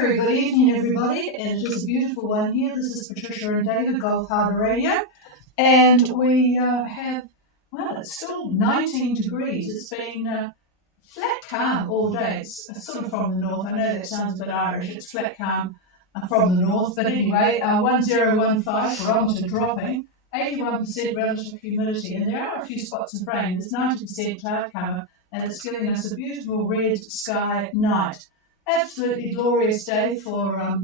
very good evening, everybody. It is a beautiful one here. This is Patricia and David, Gulf Harbour Radio. And we have, well, it's still 19 degrees. It's been flat calm all day. It's sort of from the north. I know that sounds a bit Irish. It's flat calm from the north. But anyway, 1015 barometer dropping, 81% relative humidity. And there are a few spots of rain. There's 90% cloud cover. And it's giving us a beautiful red sky night. Absolutely glorious day for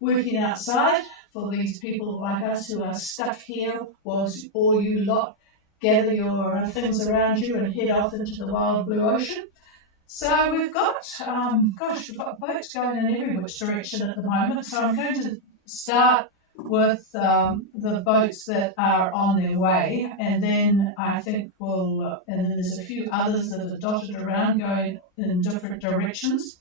working outside, for these people like us who are stuck here whilst all you lot gather your things around you and head off into the wild blue ocean. So we've got, we've got boats going in every which direction at the moment. So I'm going to start with the boats that are on their way, and then I think and then there's a few others that are dotted around going in different directions.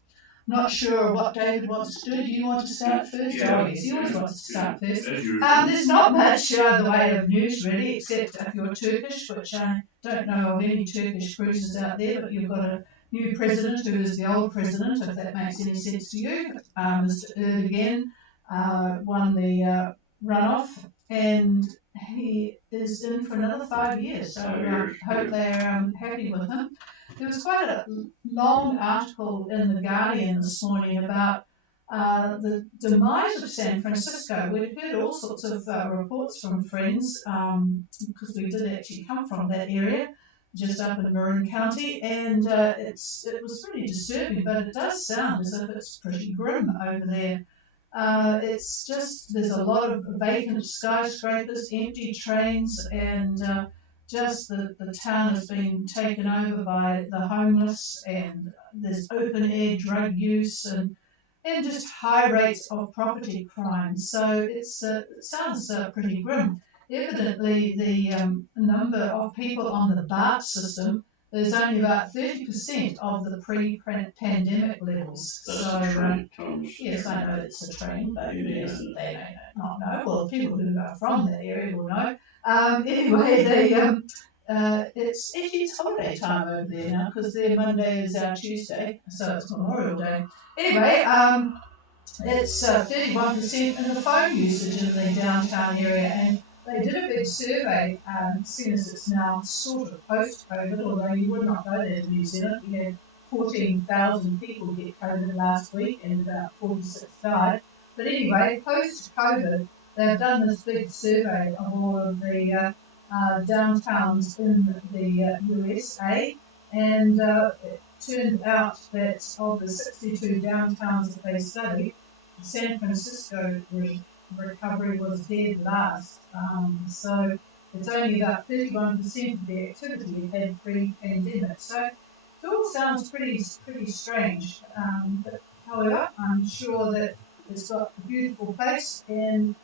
Not sure what David wants to do. Do you want to start first? Yeah. Oh, yes, he always wants to start first. There's not much in the way of news, really, except if you're Turkish, which I don't know of any Turkish cruises out there, but you've got a new president who is the old president, if that makes any sense to you. Mr. Erdogan won the runoff, and he is in for another 5 years, so I hope they're happy with him. There was quite a long article in The Guardian this morning about the demise of San Francisco. We've heard all sorts of reports from friends, because we did actually come from that area, just up in Marin County, and it was pretty disturbing, but it does sound as if it's pretty grim over there. It's just, there's a lot of vacant skyscrapers, empty trains, and just the town has been taken over by the homeless, and there's open air drug use and just high rates of property crime. So it sounds pretty grim. Evidently, the number of people on the BART system, there's only about 30% of the pre-pandemic levels. That's so, a train, Thomas. Yes, I know it's a train, but Yeah. yes, they may not know. Well, the people who are from that area will know. Anyway, it's holiday time over there now, because their Monday is our Tuesday, so it's Memorial Day. Anyway, it's 31% in the phone usage in the downtown area, and they did a big survey, seeing as it's now sort of post-COVID, although you would not go there to New Zealand. We had 14,000 people get COVID last week, and about 46 died. But anyway, post-COVID, they've done this big survey of all of the downtowns in the USA, and it turned out that of the 62 downtowns that they studied, San Francisco recovery was dead last. So it's only about 31% of the activity it had pre-pandemic. So it all sounds pretty strange. But however, I'm sure that it's got a beautiful place, and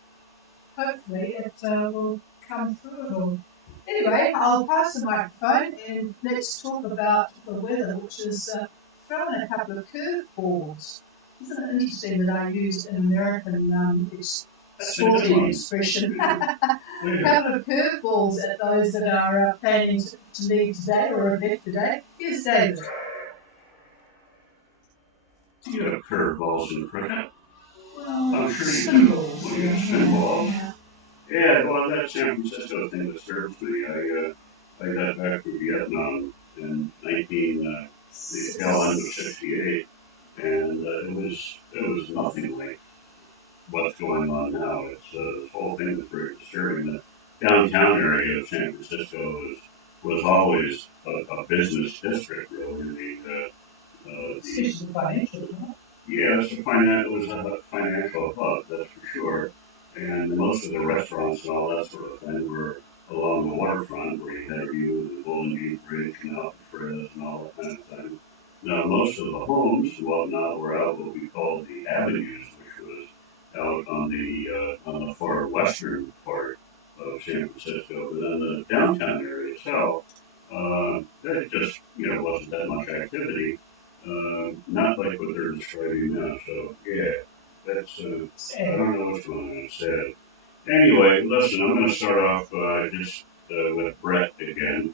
hopefully it will come through it all. Anyway, I'll pass the microphone and let's talk about the weather, which is thrown a couple of curveballs. Isn't it interesting that I used an American sporting expression? A couple of curveballs at those that are planning to leave today or have left today. Here's David. Do you have curveballs in cricket? Well, I'm sure you do. symbols. Well, you have symbols. Yeah, well, that San Francisco thing disturbs me. I got back from Vietnam in the tail end of '68, and it was nothing like what's going on now. It's this whole thing is very disturbing. The downtown area of San Francisco was always a business district, really. It's financial, isn't it? Yeah, it was a financial hub, that's for sure. And most of the restaurants and all that sort of thing were along the waterfront, where you had a view of the Golden Gate Bridge and Alcatraz and all that kind of thing. Now, most of the homes and whatnot were out what we called the avenues, which was out on the far western part of San Francisco. But then the downtown area itself, there just wasn't that much activity. Not like what they're describing now. So yeah, that's I don't know what's going on. It's sad. Anyway, listen, I'm going to start off with Brett again.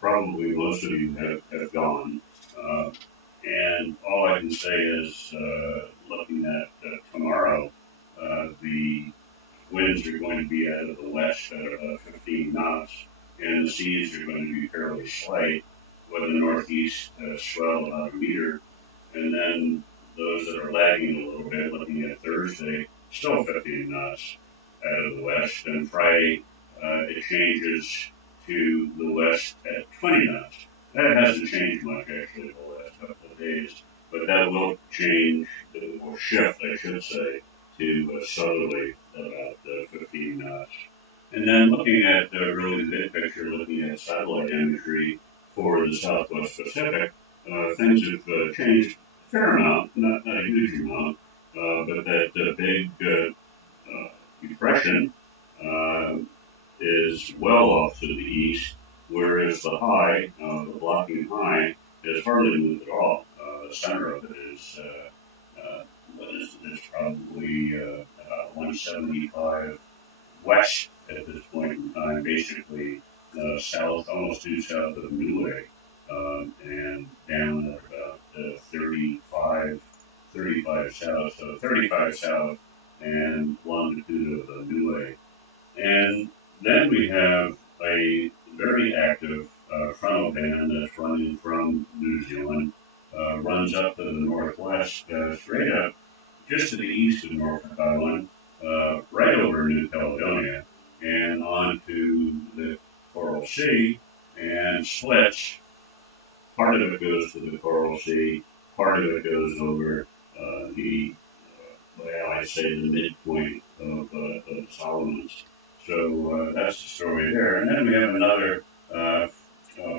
Probably most of you have gone. And all I can say is looking at tomorrow, the winds are going to be out of the west at about 15 knots, and the seas are going to be fairly slight, with the northeast swell about a meter. And then those that are lagging a little bit, looking at Thursday, still 15 knots out of the west. And Friday, it changes to the west at 20 knots. That hasn't changed much, actually, the last couple of days. But that will change, or shift, I should say, to southerly about 15 knots. And then looking at really the big picture, looking at satellite imagery for the Southwest Pacific, things have changed a fair amount, not a huge amount, but that big depression uh, is well off to the east, whereas the high, the blocking high, has hardly moved at all. The center of it is, what is it? It's probably about 175 west at this point in time, basically south, almost due south of Niue, and down at about 35 south, so 35 south and longitude of Niue. And then we have a very active frontal band that's running from New Zealand, runs up to the northwest, straight up just to the east of Norfolk Island, right over New Caledonia, and on to the Coral Sea, and splits. Part of it goes to the Coral Sea, part of it goes over well, I say the midpoint of Solomon's. So that's the story there. And then we have another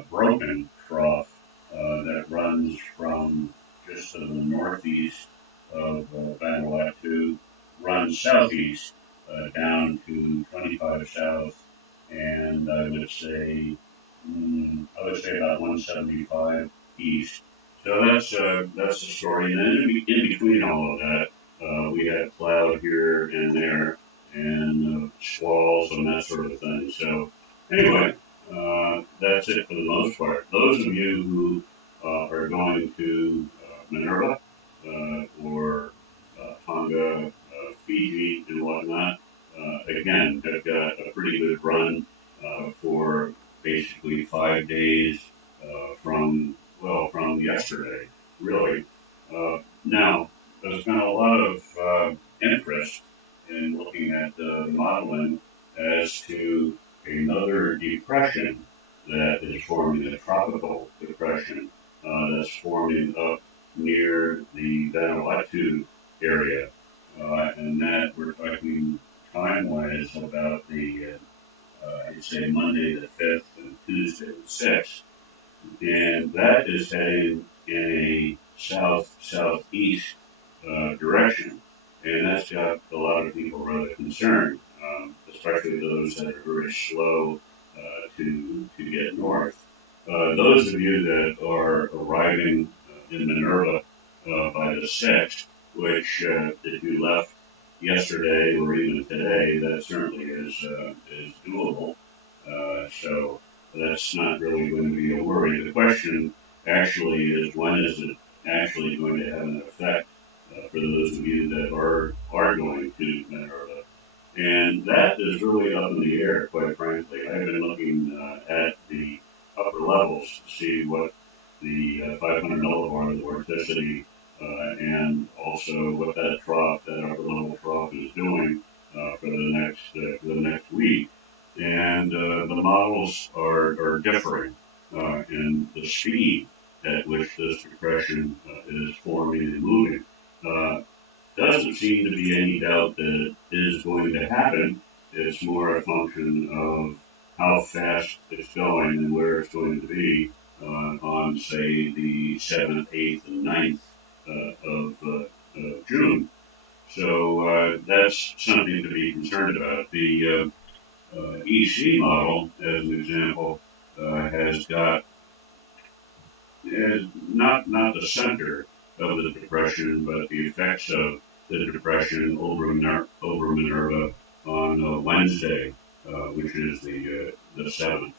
broken trough that runs from just to the northeast of Vanuatu, runs southeast down to 25 south, and I would say about 175 east. So that's the story. And then in between all of that, we had cloud here and there, and squalls and that sort of thing. So anyway, that's it for the most part. Those of you who are going to Minerva or Tonga, Fiji, and whatnot, again, they've got a pretty good run for basically 5 days from yesterday, really. Now, there's been a lot of interest in looking at modeling as to another depression that is forming, a tropical depression that's forming up near the Vanuatu area. And that we're talking time-wise about I'd say Monday the 5th and Tuesday the 6th. And that is heading in a south-southeast direction. And that's got a lot of people rather concerned, especially those that are very slow to get north. Those of you that are arriving in Minerva by the 6th, which if you left yesterday or even today, that certainly is doable. So that's not really going to be a worry. The question actually is, when is it actually going to have an effect for those of you that are going to Minerva? And that is really up in the air, quite frankly. I've been looking at the upper levels to see what the 500 millibar, the vorticity, and also what that upper level trough is doing for the next week. And the models are differing in the speed at which this depression is forming and moving. Doesn't seem to be any doubt that it is going to happen. It's more a function of how fast it's going and where it's going to be on, say, the 7th, 8th, and 9th of June. So that's something to be concerned about. The EC model, as an example, has got not the center of the depression, but the effects of the depression over Minerva on Wednesday, which is the 7th.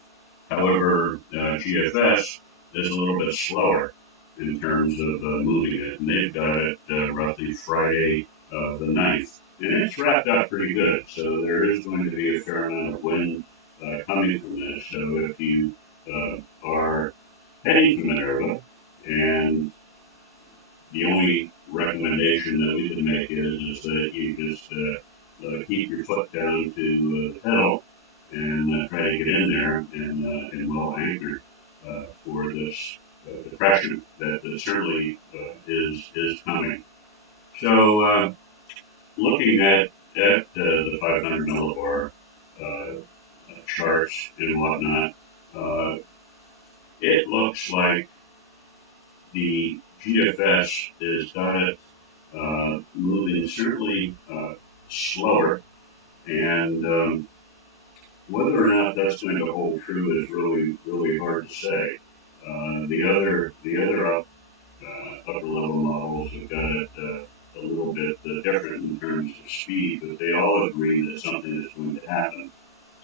However, GFS is a little bit slower, in terms of moving it. And they've got it roughly Friday the 9th. And it's wrapped up pretty good. So there is going to be a fair amount of wind coming from this. So if you are heading to Minerva, and the only recommendation that we can make is that you just keep your foot down to the pedal and try to get in there and well anchored for this depression that certainly is coming. So looking at the 500 millibar charts and whatnot, it looks like the GFS is got it moving certainly slower, and whether or not that's going to hold true is really hard to say. The other upper level models have got it a little bit different in terms of speed, but they all agree that something is going to happen.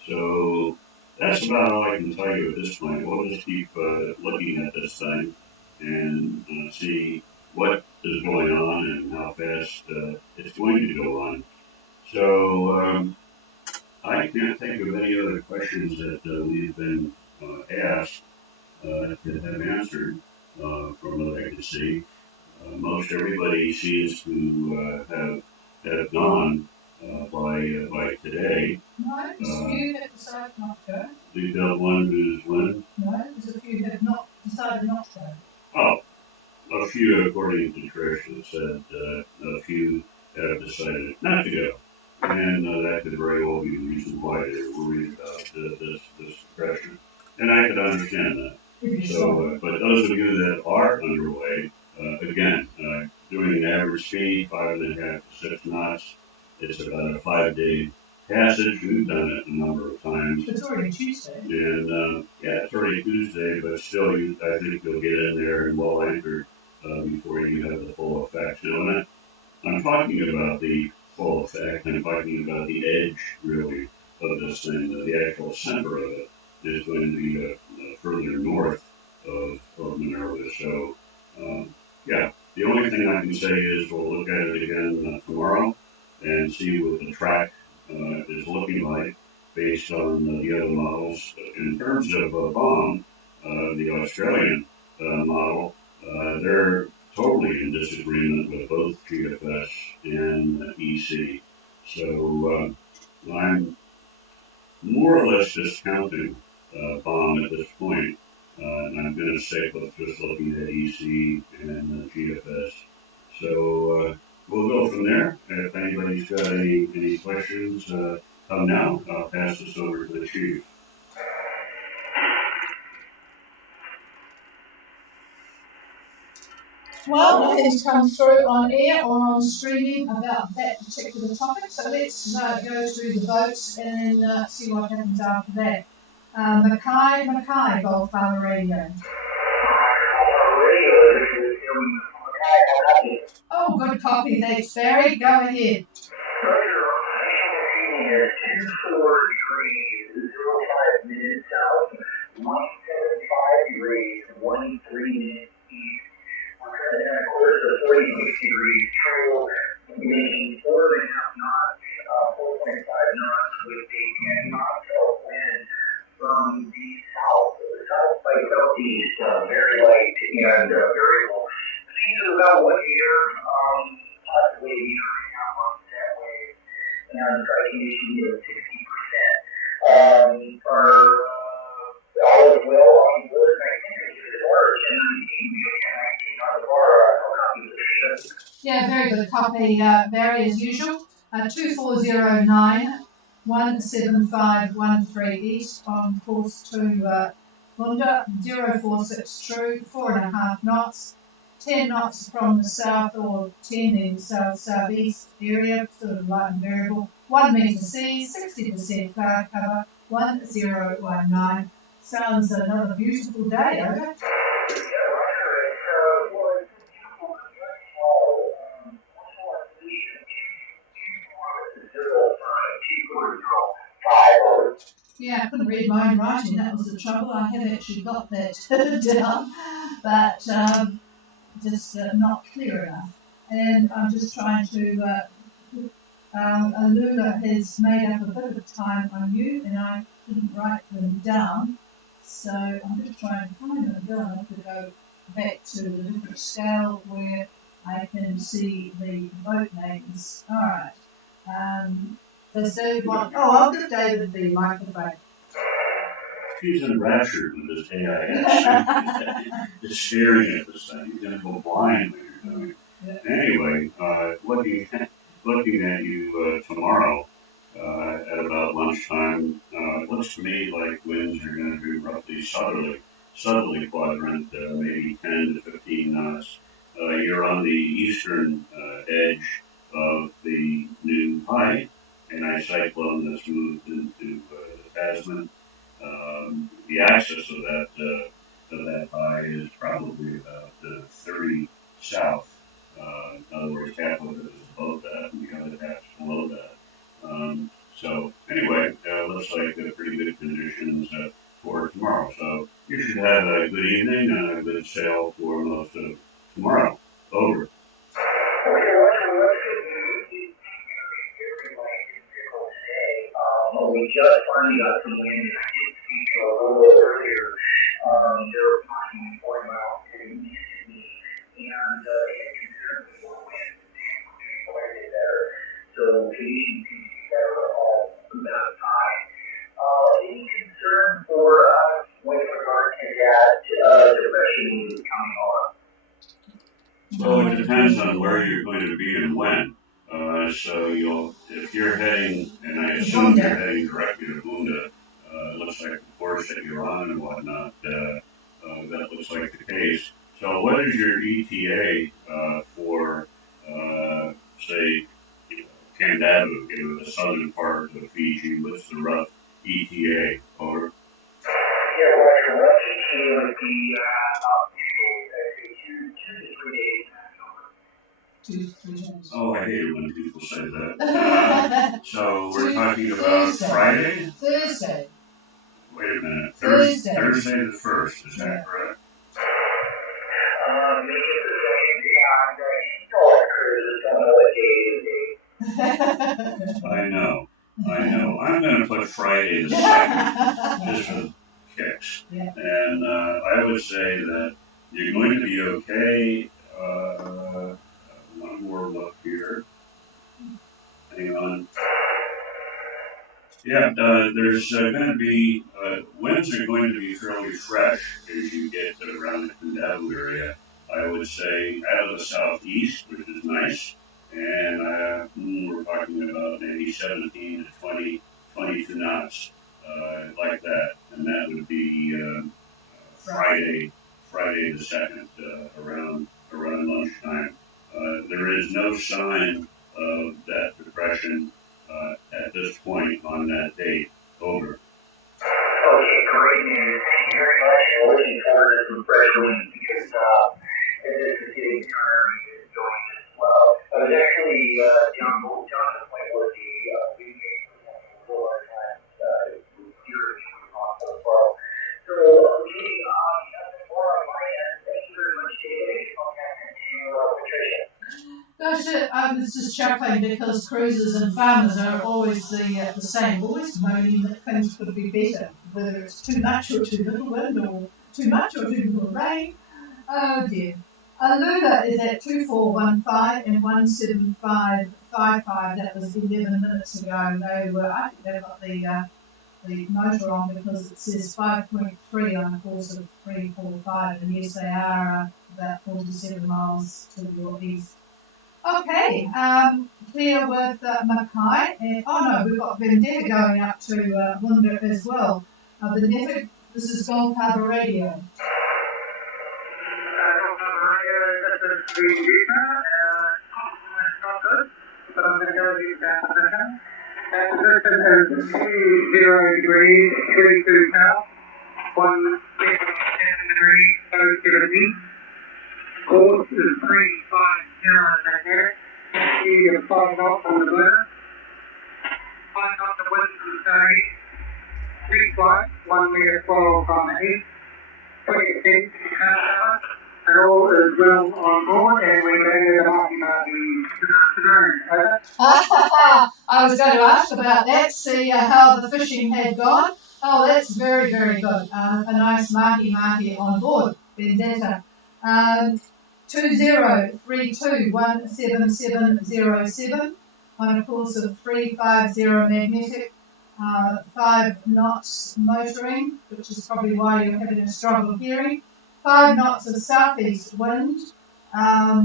So that's about all I can tell you at this point. We'll just keep looking at this thing and see what is going on and how fast it's going to go on. So I can't think of any other questions that we've been asked that have answered from what I can see. Most everybody seems to have gone by today. No, there's a few that decided not to go. We've got one who's when? No, there's a few that have not decided not to go. Oh, a few, according to Trish, that said a few have decided not to go. And that could very well be the reason why they're worried about this depression. And I could understand that. So, but those of you that are underway, again, doing an average speed, 5.5 to 6 knots, it's about a 5-day passage. We've done it a number of times. It's already Tuesday. And yeah, it's already Tuesday, but still, I think you'll get in there and well anchored before you have the full effect. You know, I'm talking about the full effect. I'm talking about the edge, really, of this thing. The actual center of it is going to be further north of Minerva. So, yeah, the only thing I can say is we'll look at it again tomorrow and see what the track is looking like based on the other models. In terms of bomb, the Australian model, they're totally in disagreement with both GFS and EC. So I'm more or less discounting bomb at this point. And I'm going to say with just looking at EC and GFS. So we'll go from there. If anybody's got any questions, come now. I'll pass this over to the chief. Well, nothing's come through on air or on streaming about that particular topic, so let's go through the votes and then see what happens after that. Mackay, Golf Harbour Radio. Oh, good copy, thanks, Barry. Go ahead. 4 degrees, 05 minutes south, 175 degrees, 13 minutes east. And then, of course, the 46 degrees trail, making 4.5 knots, 4.5 knots with a 10 knots of wind from the south by southeast, very light and variable. Seas are about 1 meter, possibly a meter and a half on that way, and dry condition is 60%. All is well on board, and I think it's the bar, 1019 on the bar, no copy of the ship. Yeah, very good copy, Barry, as usual. 2409 17513 east on course to Lunda, 046 true, 4.5 knots, 10 knots from the south or 10 in south-southeast area, sort of light and variable, 1 metre sea, 60% cloud cover, 1019. Sounds another beautiful day, over. Yeah, I couldn't read my own writing, that was the trouble. I had actually got that down, but just not clear enough. And I'm just trying to, Lula has made up a bit of time on you, and I didn't write them down. So I'm just trying to find them. Then I have to go back to the different scale where I can see the boat names. All right. Does David want? Oh, I'll give David the microphone. She's enraptured with this AIS. Just staring at this thing. You're going to go blind when you're doing it. Yeah. Anyway, looking at you tomorrow at about lunchtime, it looks to me like winds are going to be roughly southerly quadrant, maybe 10 to 15 knots. You're on the eastern edge of the new high, an anticyclone that's moved into the Tasman. The axis of that high is probably about 30 south. In other words, half of it is above that, and the other half is below that. So anyway, looks like pretty good conditions for tomorrow. So you should have a good evening and a good sail for most of tomorrow. Over. We just finally got some wind. I did speak a little bit earlier. They were talking 40 miles to the east of me, and they had concerns with more wind and quite a bit better. So conditions seem to be better all that time. Any concern for us with regard to that depression coming on? Well, it depends on where you're going to be and when. So if you're heading, and I assume you're heading directly to Bunda, it looks like the course that you're on and whatnot, that looks like the case. So what is your ETA for, say, Kandavu, the southern part of Fiji? What's the rough ETA? Over. Yeah, well, the rough ETA would be two to 3 days. 2 to 3 days. Oh, I hate it when people say that. So we're talking about Friday? Thursday. Wait a minute. Thursday the 1st, is that correct? Make it the same. All the cruises don't know what day it is. I know. I'm going to put Friday the 2nd, just for kicks. Yeah. And I would say that you're going to be okay. One more look here. Hang on. Yeah, there's going to be, winds are going to be fairly fresh as you get around the Kandavu area. I would say out of the southeast, which is nice, and we're talking about maybe 17 to 22 knots, like that, and that would be Friday the 2nd, around lunchtime. There is no sign of that depression at this point on that date. Over. Okay, great news. Thank you very much. I'm looking forward to some fresh winds because this is getting currently going as well. I was actually down to the point where the weekend was a little times here as well. So, okay, nothing more on my end. Thank you very much, David. I'll pass it to Patricia. Gosh, this is chuckling because cruisers and farmers are always the same, always moaning that things could be better, whether it's too much or too little wind, or too much or too little rain. Oh dear. Lula is at 2415 and 17555. That was 11 minutes ago. I think they got the motor on because it says 5.3 on a course of 345, and yes, they are about 47 miles to the northeast. Okay, clear with Mackay. And, we've got Vendetta going up to Bunda as well. Vendetta, this is Harbour Radio. But I'm going to go to that position. And the position is 0 degrees, 32 south, 1 degrees, 0 east. Course is 350 magnetic. Speed of 5 knots on the motor. 5 knots of wind from the southeast. 3 flights, 1 meter 12 from the east. 20 feet, half hour. and all is well on board, and we landed the Mahi this afternoon. Over. I was going to ask about that, see how the fishing had gone. Oh, that's very, very good. A nice mahi on board, Vendetta. 2032177707 on a course of 350 magnetic, 5 knots motoring, which is probably why you're having a struggle hearing. 5 knots of southeast wind. Yeah,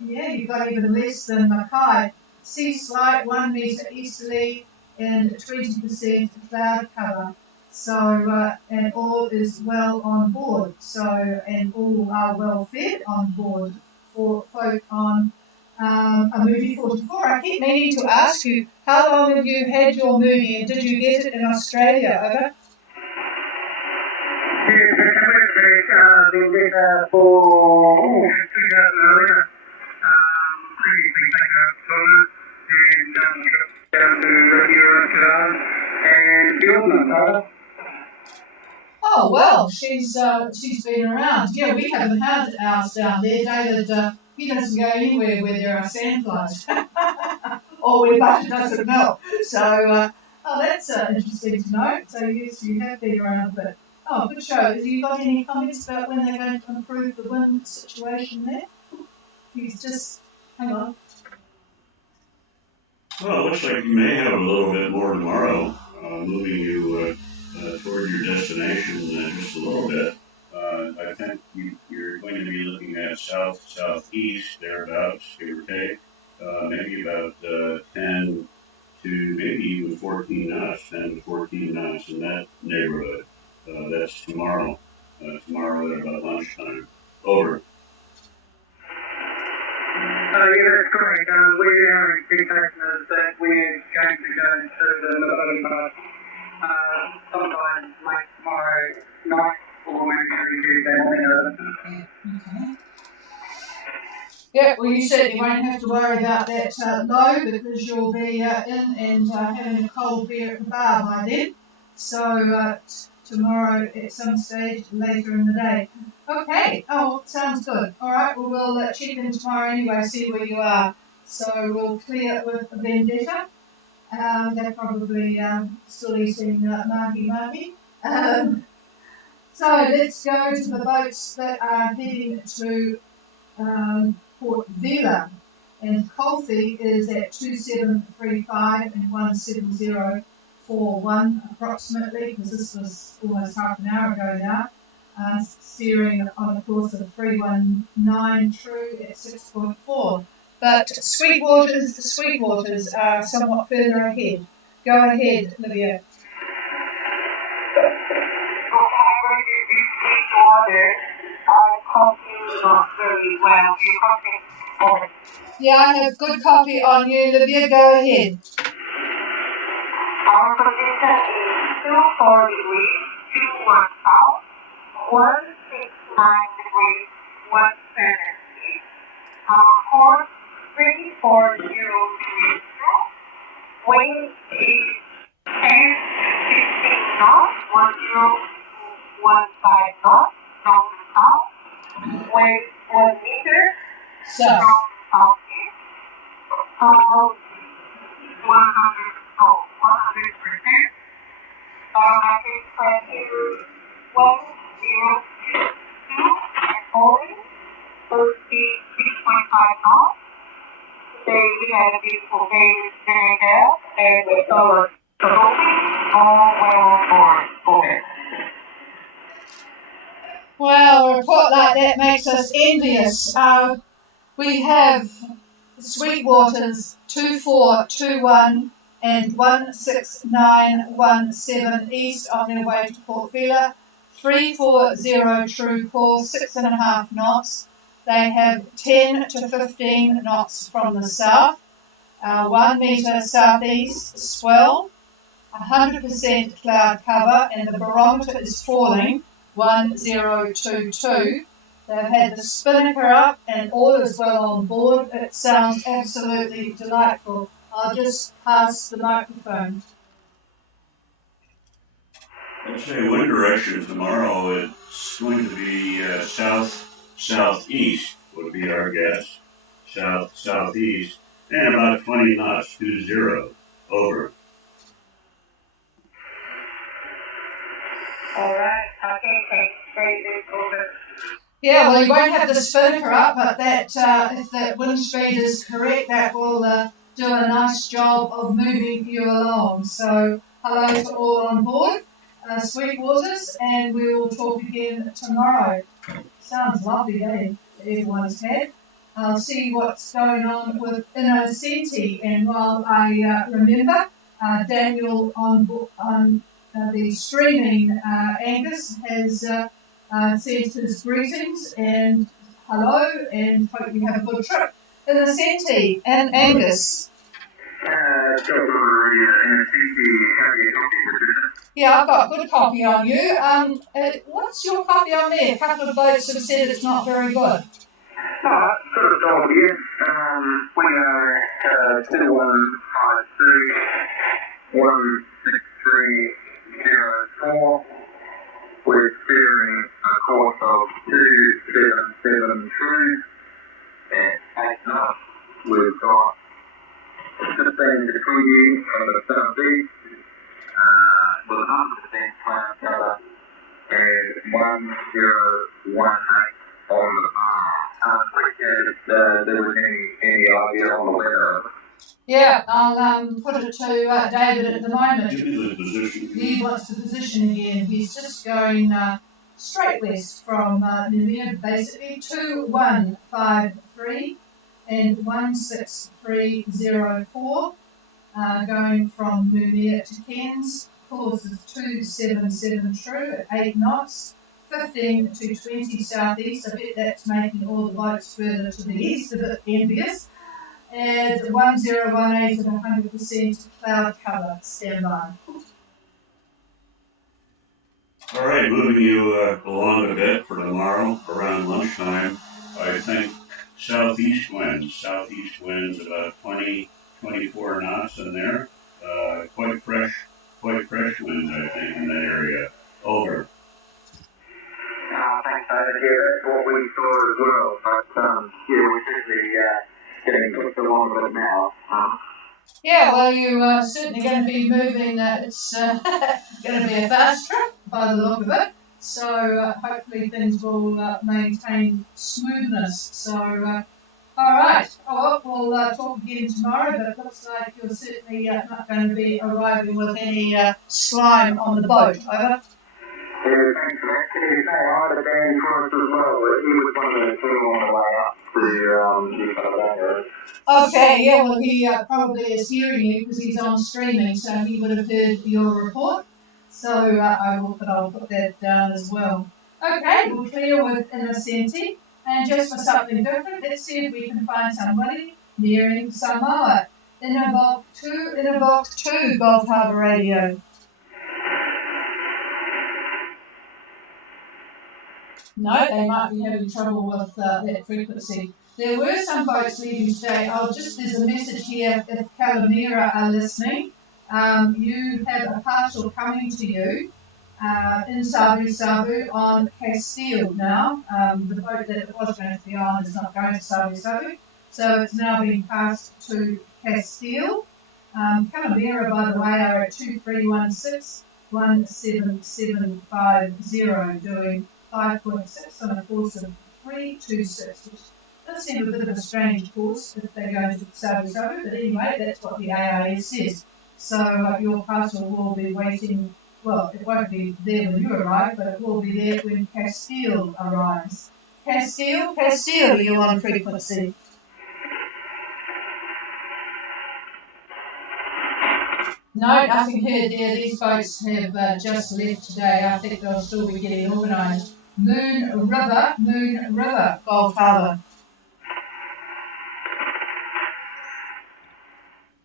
you've got even less than Mackay. Sea slight, 1 metre easterly, and 20% cloud cover. So, and all is well on board. So, and all are well fed on board for folk on a movie 44. I keep meaning to ask you, how long have you had your movie, and did you get it in Australia? Over. Vendetta for 2011. Previously taken out tournament and down to Europe and Gilman. Oh well, she's been around. Yeah, we haven't had ours down there. David, he doesn't go anywhere where there are sandflies, or where butter doesn't melt. So, oh, that's interesting to know. So yes, you have been around, but oh, good show. Have you got any comments about when they're going to improve the wind situation there? He's just hang on. Well, it looks like you may have a little bit more tomorrow, moving you toward your destination just a little bit. I think you're going to be looking at southeast, thereabouts, give or take, maybe about 10 to maybe even 14 knots, 10 to 14 knots in that neighborhood. That's tomorrow. Tomorrow at about lunchtime. Over. Yeah, that's correct. Our expectation is that we're going to go to the early part sometime late tomorrow night or maybe Tuesday morning. Okay. Yeah, well, you certainly won't have to worry about that low because you'll be in and having a cold beer at the bar by then. So tomorrow at some stage later in the day. Okay, oh, sounds good. All right, well, we'll check in tomorrow anyway, see where you are. So we'll clear with Vendetta. They're probably still eating mahi. So let's go to the boats that are heading to Port Vila. And Colfie is at 2735 and 17041 approximately, because this was almost half an hour ago now. Steering on a course of 319 true at 6.4. But Sweetwaters are somewhat further ahead. Go ahead, Olivia. Yeah, I have good copy on you, Olivia. Go ahead. Our position is 240 degrees, 21 south, 169 degrees, 170 east. Our course 340 degrees north. Wind is 10 to 16 knots, 1015 knots from the south. Wave 1 meter So, from the southeast. 100%. Automatic pressure 1022 and holding. Full speed 6.5 knots. Today we had a beautiful day with very well, and we saw a trophy all well for it. well, a report like that makes us envious. We have Sweetwaters 2421 and 16917 east on their way to Port Vila. 340 true course, 6.5 knots. They have 10 to 15 knots from the south. 1 metre southeast swell, 100% cloud cover, and the barometer is falling 1022. They've had the spinnaker up and all is well on board. It sounds absolutely delightful. I'll just pass the microphone. I'd say wind direction tomorrow, it's going to be southeast would be our guess. Southeast, and about 20 knots, 20, over. All right, okay, great, over. Yeah, well, you won't have the spinnaker up, but that if that wind speed is correct, that will do a nice job of moving you along. So, hello to all on board, Sweetwaters, and we will talk again tomorrow. Sounds lovely, eh? Everyone's had. I'll see what's going on with Innocenti, and while I remember, Daniel on the streaming, Angus has sent his greetings and hello, and hope you have a good trip. Innocenti and Angus. Yeah, I've got a good copy on you. What's your copy on there? A couple of folks have said it's not very good. No, sort of told you. We are 2153 16304. We're steering a course of 2772 at 8 knots. We've got 15 degrees on the southeast with 100% cloud cover and 1018 on the bar. If there was any idea on the weather. Yeah, I'll put it to David at the moment. He wants the position again. He's just going straight west from Namibia, basically 2153 and 16304, going from Namibia to Cairns. Course is 277 true at 8 knots. 15 to 20 southeast. I bet that's making all the boats further to the east a bit envious. And 1018 at 100% cloud cover. Stand by. All right, moving you along a bit for tomorrow around lunchtime. I think southeast winds about 20, 24 knots in there. Quite fresh winds, I think, in that area. Over. Thanks, David. Yeah, that's what we saw as well. But, yeah, we're certainly getting pushed along a bit now. Yeah, well, you are certainly going to be moving. It's going to be a fast trip by the look of it. So hopefully things will maintain smoothness. So, all right. Oh, well, we'll talk again tomorrow, but it looks like you're certainly not going to be arriving with any slime on the boat. Over. Yeah, thanks for that. Can you say hi to Dan for us as well? He was one of the two on the way up to New Caledonia. Okay, yeah, well, he probably is hearing you because he's on streaming, so he would have heard your report. So I'll put that down as well. Okay, we're clear with Innocenti, and just for something different, let's see if we can find somebody nearing Samoa. Innerbox 2, Gulf Harbour Radio. No, they might be having trouble with that frequency. There were some boats leaving today. There's a message here if Calamira are listening. You have a parcel coming to you in Savu on Castile now. The boat that it was going to be on is not going to Savu, so it's now being passed to Castile. Calamira, by the way, are at 2316 17750, doing 5.6 on a course of 326, which does seem a bit of a strange course if they're going to Savu, but anyway, that's what the AIS says. So your parcel will be waiting, well, it won't be there when you arrive, but it will be there when Castile arrives. Castile, you're on frequency. No, nothing heard there. These boats have just left today. I think they'll still be getting organised. Moon River, Gulf Harbour.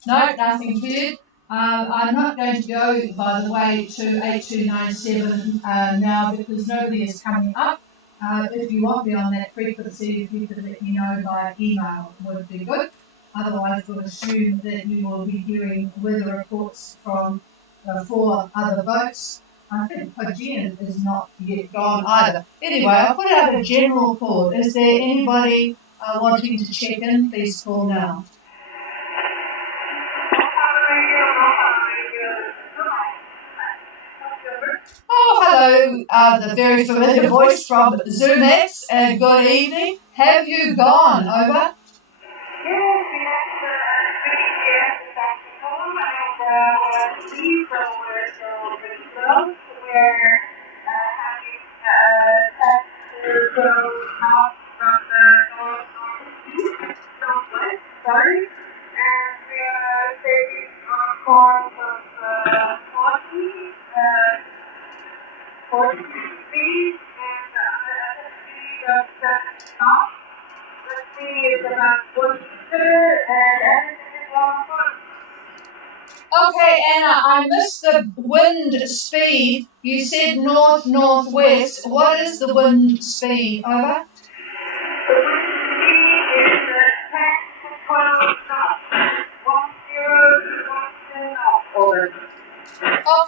No, nothing heard. I'm not going to go, by the way, to 8297 now because nobody is coming up. If you want me on that frequency, if you could let me know by email, would be good. Otherwise, we'll assume that you will be hearing weather reports from 4 other boats. I think Pagean is not yet gone either. Anyway, I'll put out a general call. Is there anybody wanting to check in? Please call now. Oh, hello, the very familiar voice from ZoomX, and good evening. Have you gone? Over? Okay, Anna, I missed the wind speed. You said north-northwest. What is the wind speed? Over?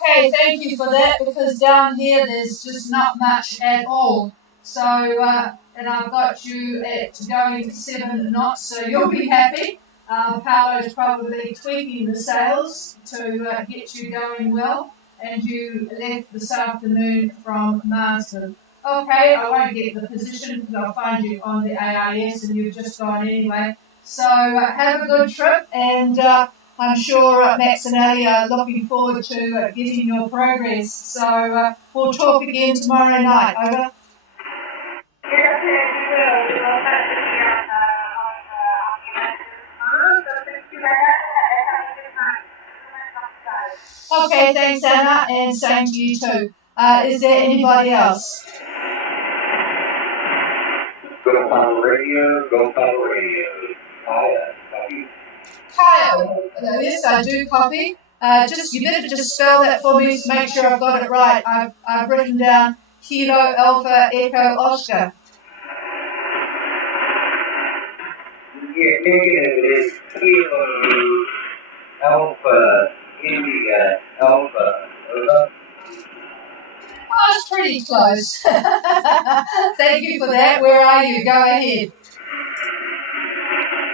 Okay, thank you for that, because down here there's just not much at all. So, and I've got you at going to 7 knots, so you'll be happy. Paolo's probably tweaking the sails to get you going well, and you left this afternoon from Marsden. Okay, I won't get the position because I'll find you on the AIS and you've just gone anyway. So have a good trip, and I'm sure Max and Ali are looking forward to getting your progress. So we'll talk again tomorrow night. Over. Okay, thanks Anna, and same to you too. Is there anybody else? Go Harbour Radio, go Harbour Radio. Copy. Kyle, yes, I do copy. You better just spell that for me to make sure I've got it right. I've written down Kilo Alpha Echo Oscar. Yeah, negative is Kilo Alpha India Alpha. Oh, it's pretty close. Thank you for that. Where are you? Go ahead.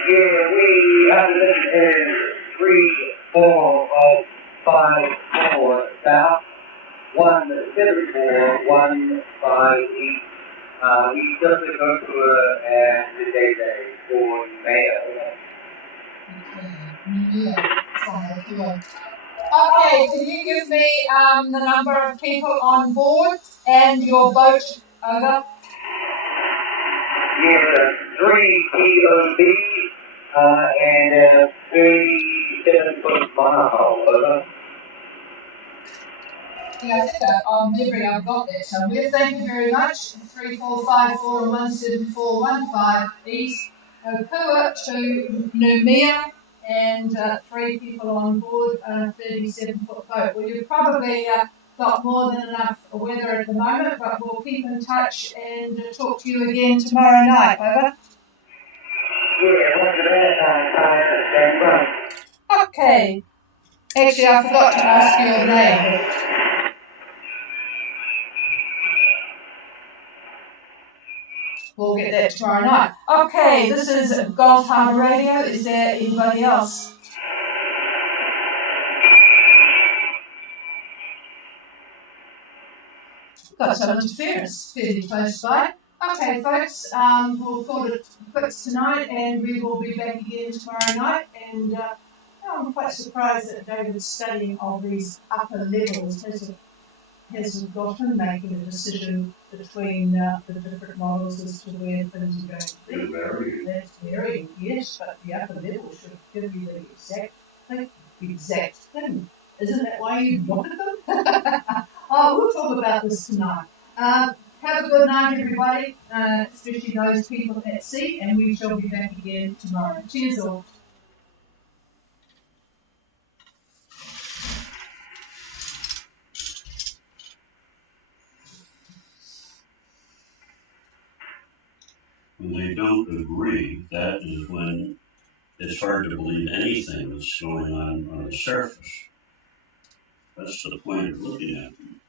Yeah, we have it 34054 south, 17415 east. We just go to and the day for mail. Okay, can you give me the number of people on board and your boat? Over. Yeah, 3 TOB and 37-foot mile. Over. Yeah, I think on memory I've got that somewhere. Thank you very much. 3454 and 17415 east, Opua to Numia, and 3 people on board a 37-foot boat. Well, you've probably got more than enough weather at the moment, but we'll keep in touch and talk to you again tomorrow night. Over. Yeah, what's the best time? Okay. Actually, I forgot to ask your name. We'll get that tomorrow night. Okay, this is Gulf Harbour Radio. Is there anybody else? Got some interference fairly close by. Okay, folks, we'll call it quits tonight, and we will be back again tomorrow night. And I'm quite surprised that David's studying of these upper levels hasn't got him making a decision between the different models as to where things are going to be. That's varying, yes, but the upper level should give you the exact thing. Isn't that why you wanted them? Oh, we'll talk about this tonight. Have a good night, everybody, especially those people at sea, and we shall be back again tomorrow. Cheers all. When they don't agree, that is when it's hard to believe anything that's going on the surface. That's the point of looking at them.